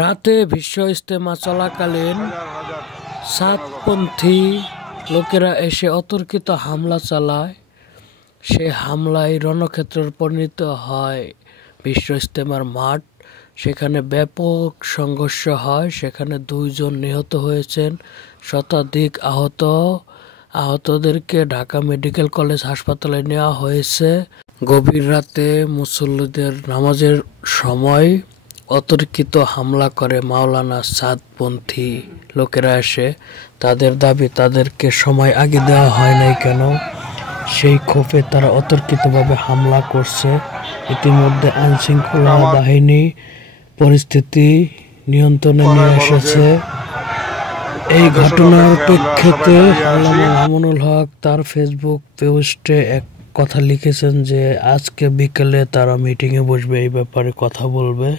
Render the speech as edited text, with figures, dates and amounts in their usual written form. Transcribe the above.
রাতে বিশ্ব ইজতেমা চলাকালীন সাতপন্থী লোকেরা এসে অতর্কিত হামলা চালায়। সে হামলায় রণক্ষেত্রে পরিণত হয় বিশ্ব ইজতেমার মাঠ। সেখানে ব্যাপক সংঘর্ষ হয়, সেখানে 2 জন নিহত হয়েছেন, শতাধিক আহতদেরকে ঢাকা মেডিকেল কলেজ হাসপাতালে নেওয়া হয়েছে। গভীর রাতে মুসল্লিদের নামাজের সময় অতর্কিত হামলা করে মাওলানা সাদপন্থী লোকেরা এসে। তাদের দাবি তাদেরকে সময় আগে দেওয়া হয় নাই কেন, সেই ক্ষোভে তারা অতর্কিতভাবে হামলা করছে। ইতিমধ্যে আইনশৃঙ্খলা বাহিনী পরিস্থিতি নিয়ন্ত্রণে নিয়ে এসেছে। এই ঘটনার প্রেক্ষিতে আল্লামা মামুনুল হক তার ফেসবুক পোস্টে এক কথা লিখেছেন যে আজকে বিকেলে তারা মিটিংয়ে বসবে, এই ব্যাপারে কথা বলবে।